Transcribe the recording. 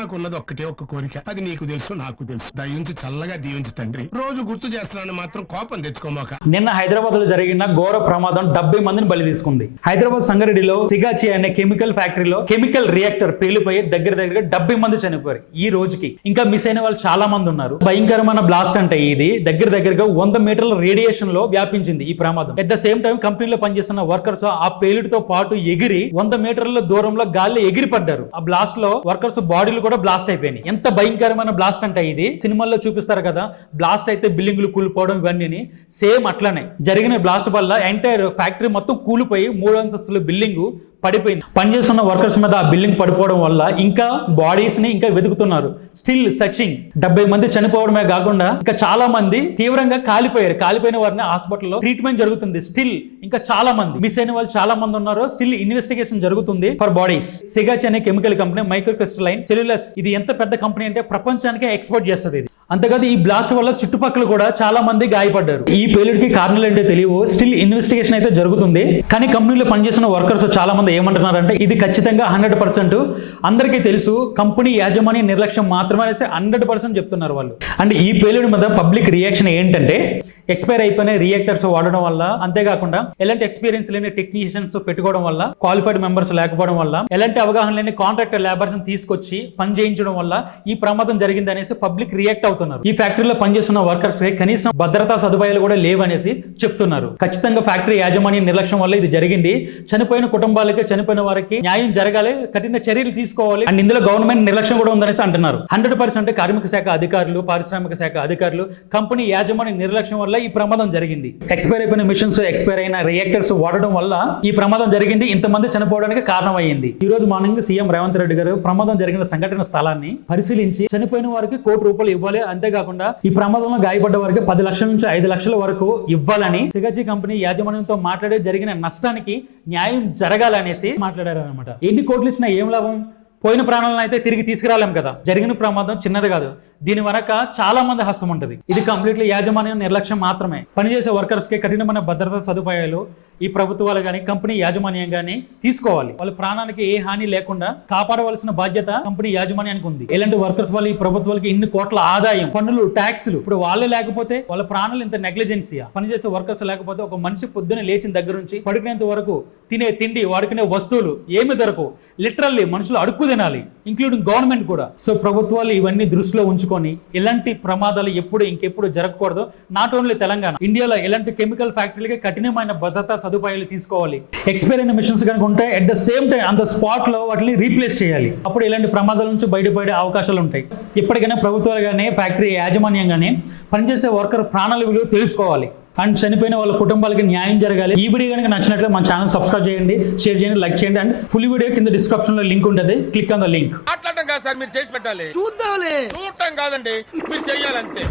నాకున్నది ఒక్కటే ఒక్క కోరిక, అది నీకు తెలుసు నాకు తెలుసు. దయించి చల్లగా దీవించు తండ్రి. రోజు గుర్తు చేస్తున్నాను మాత్రం కోపం తెచ్చుకోమాక. నిన్న హైదరాబాద్ లో జరిగిన ఘోర ప్రమాదం 70 మందిని బలి తీసుకుంది. హైదరాబాద్ సంగారెడ్డిలో సిగాచి అనే కెమికల్ ఫ్యాక్టరీలో కెమికల్ రియాక్టర్ పేలిపోయి దగ్గర 70 మంది చనిపోయారు ఈ రోజుకి. ఇంకా మిస్ అయిన వాళ్ళు చాలా మంది ఉన్నారు. భయంకరమైన బ్లాస్ట్ అంటే ఇది దగ్గరగా 100 మీటర్ల రేడియేషన్ లో వ్యాపించింది ఈ ప్రమాదం. అట్ ద సేమ్ టైం కంపెనీలో పనిచేస్తున్న వర్కర్స్ ఆ పేలుడుతో పాటు ఎగిరి 100 మీటర్ల దూరంలో గాల్లో ఎగిరి పడ్డారు. ఆ బ్లాస్ట్ లో వర్కర్స్ బాడీలు కూడా బ్లాస్ట్ అయిపోయినాయి. ఎంత భయంకరమైన బ్లాస్ట్ అంటే ఇది. సినిమాల్లో చూపిస్తారు కదా, బ్లాస్ట్ అయితే బిల్డింగ్లు కూలిపోవడం ఇవన్నీ, సేమ్ అట్లనే జరిగిన బ్లాస్ట్ వల్ల ఎంటైర్ ఫ్యాక్టరీ మొత్తం కూలిపోయి 3 అంతస్తుల బిల్డింగ్ పడిపోయింది. పనిచేస్తున్న వర్కర్స్ మీద ఆ బిల్డింగ్ పడిపోవడం వల్ల ఇంకా బాడీస్ ని ఇంకా వెతుకుతున్నారు. Still searching. 70 మంది చనిపోవడమే కాకుండా ఇంకా చాలా మంది తీవ్రంగా కాలిపోయారు. కాలిపోయిన వారిని హాస్పిటల్లో ట్రీట్మెంట్ జరుగుతుంది. స్టిల్ ఇంకా చాలా మంది మిస్ అయిన వాళ్ళు చాలా మంది ఉన్నారు. స్టిల్ ఇన్వెస్టిగేషన్ జరుగుతుంది ఫర్ బాడీస్. సిగాచి అనే కెమికల్ కంపెనీ మైక్రో క్రిస్టలైన్ సెల్యులస్, ఇది ఎంత పెద్ద కంపెనీ అంటే ప్రపంచానికే ఎక్స్పోర్ట్ చేస్తుంది ఇది. అంతేకాదు ఈ బ్లాస్ట్ వల్ల చుట్టుపక్కల కూడా చాలా మంది గాయపడ్డారు. ఈ పేలుడికి కారణాలు ఏంటో తెలియవు. స్టిల్ ఇన్వెస్టిగేషన్ అయితే జరుగుతుంది. కానీ కంపెనీలో పనిచేసిన వర్కర్స్ చాలా మంది ఏమంటున్నారంటే ఇది ఖచ్చితంగా 100% అందరికీ తెలుసు, కంపెనీ యాజమాన్య నిర్లక్ష్యం మాత్రమే అనేసి 100% చెప్తున్నారు వాళ్ళు. అండ్ ఈ పేలుడి మీద పబ్లిక్ రియాక్షన్ ఏంటంటే ఎక్స్పైర్ అయిపోయిన రియాక్టర్స్ వాడడం వల్ల, అంతేకాకుండా ఎలాంటి ఎక్స్పీరియన్స్ లేని టెక్నీషియన్స్ పెట్టుకోవడం వల్ల, క్వాలిఫైడ్ మెంబర్స్ లేకపోవడం వల్ల, ఎలాంటి అవగాహన లేని కాంట్రాక్టర్ లేబర్స్ తీసుకొచ్చి పని చేయించడం వల్ల ఈ ప్రమాదం జరిగింది అనేసి పబ్లిక్ రియాక్ట్ అవుతున్నారు. ఈ ఫ్యాక్టరీలో పనిచేస్తున్న వర్కర్స్ కనీసం భద్రతా సదుపాయాలు కూడా లేవనేసి చెప్తున్నారు. ఖచ్చితంగా ఫ్యాక్టరీ యాజమాన్య నిర్లక్ష్యం వల్ల ఇది జరిగింది. చనిపోయిన కుటుంబాలకి, చనిపోయిన వారికి న్యాయం జరగాలి, కఠిన చర్యలు తీసుకోవాలి. అండ్ ఇందులో గవర్నమెంట్ నిర్లక్ష్యం కూడా ఉందనేసి అంటున్నారు. 100% కార్మిక శాఖ అధికారులు, పారిశ్రామిక శాఖ అధికారులు, కంపెనీ యాజమాన్య నిర్లక్ష్యం వల్ల ఈ ప్రమాదం జరిగింది. ఎక్స్పైర్ అయిపోయిన మిషన్స్, ఎక్స్పైర్ అయిన రియాక్టర్స్ వాడడం వల్ల ఈ ప్రమాదం జరిగింది. ఇంతమంది చనిపోవడానికి కారణమైంది. ఈ రోజు మార్నింగ్ సీఎం రేవంత్ రెడ్డి గారు ప్రమాదం జరిగిన సంఘటన స్థలాన్ని పరిశీలించి చనిపోయిన వారికి ₹1,00,00,000 ఇవ్వాలి, అంతేకాకుండా ఈ ప్రమాదంలో గాయపడ్డ వారికి 10 లక్షల నుంచి 5 లక్షల వరకు ఇవ్వాలని సిగాచి కంపెనీ యాజమాన్యంతో మాట్లాడే జరిగిన నష్టానికి న్యాయం జరగాలనేసి మాట్లాడారు అనమాట. ఎన్ని కోట్లు ఇచ్చినా ఏం లాభం? పోయిన ప్రాణాలను అయితే తిరిగి తీసుకురాలేం కదా. జరిగిన ప్రమాదం చిన్నది కాదు, దీని వెనక చాలా మంది హస్తం ఉంటుంది. ఇది కంప్లీట్లీ యాజమాన్యం నిర్లక్ష్యం మాత్రమే. పనిచేసే వర్కర్స్ కి కఠినమైన భద్రతా సదుపాయాలు ఈ ప్రభుత్వాలు కానీ, కంపెనీ యాజమాన్యం కానీ తీసుకోవాలి. వాళ్ళ ప్రాణానికి ఏ హాని లేకుండా కాపాడవలసిన బాధ్యత కంపెనీ యాజమాన్యానికి ఉంది. ఇలాంటి వర్కర్స్ వల్ల ఈ ప్రభుత్వాలకి ఇన్ని కోట్ల ఆదాయం, పన్నులు, ట్యాక్సులు. ఇప్పుడు వాళ్ళే లేకపోతే వాళ్ళ ప్రాణాలు ఇంత నెగ్లిజెన్సీయా? పనిచేసే వర్కర్స్ లేకపోతే ఒక మనిషి పొద్దున లేచిన దగ్గర నుంచి పడుకునేంత వరకు తినే తిండి, వాడుకునే వస్తువులు ఏమి దొరకవు. లిటరల్లీ మనుషులు అడుక్కు తినాలి, ఇంక్లూడింగ్ గవర్నమెంట్ కూడా. సో ప్రభుత్వాలు ఇవన్నీ దృష్టిలో ఉంచుకొని ఇలాంటి ప్రమాదాలు ఇంకెప్పుడు జరగకూడదు. నాట్ ఓన్లీ తెలంగాణ, ఇండియాలో ఇలాంటి కెమికల్ ఫ్యాక్టరీలకి కఠినమైన భద్రతా సదుపాయాలు తీసుకోవాలి. ఎక్స్పైర్ అయిన మిషన్స్ కనుక ఉంటే at the same time on the spot లో వాటిని రీప్లేస్ చేయాలి. అప్పుడు ఇలాంటి ప్రమాదాల నుంచి బయటపడే అవకాశాలు ఉంటాయి. ఇప్పటికైనా ప్రభుత్వాలు కానీ, ఫ్యాక్టరీ యాజమాన్యం కానీ పనిచేసే వర్కర్ ప్రాణాల విలువ తెలుసుకోవాలి. అండ్ చనిపోయిన వాళ్ళ కుటుంబాలకి న్యాయం జరగాలి. ఈ వీడియో కనుక నచ్చినట్లే మన ఛానల్ సబ్స్క్రైబ్ చేయండి, షేర్ చేయండి, లైక్ చేయండి. అండ్ ఫుల్ వీడియో కింద డిస్క్రిప్షన్ లో లింక్ ఉంటుంది, క్లిక్ ఆన్ ద లింక్. మాట్లాడటం కాదు సార్, మీరు చేసి పెట్టాలి. చూద్దాం కాదండి, మీరు చెయ్యాలంతే.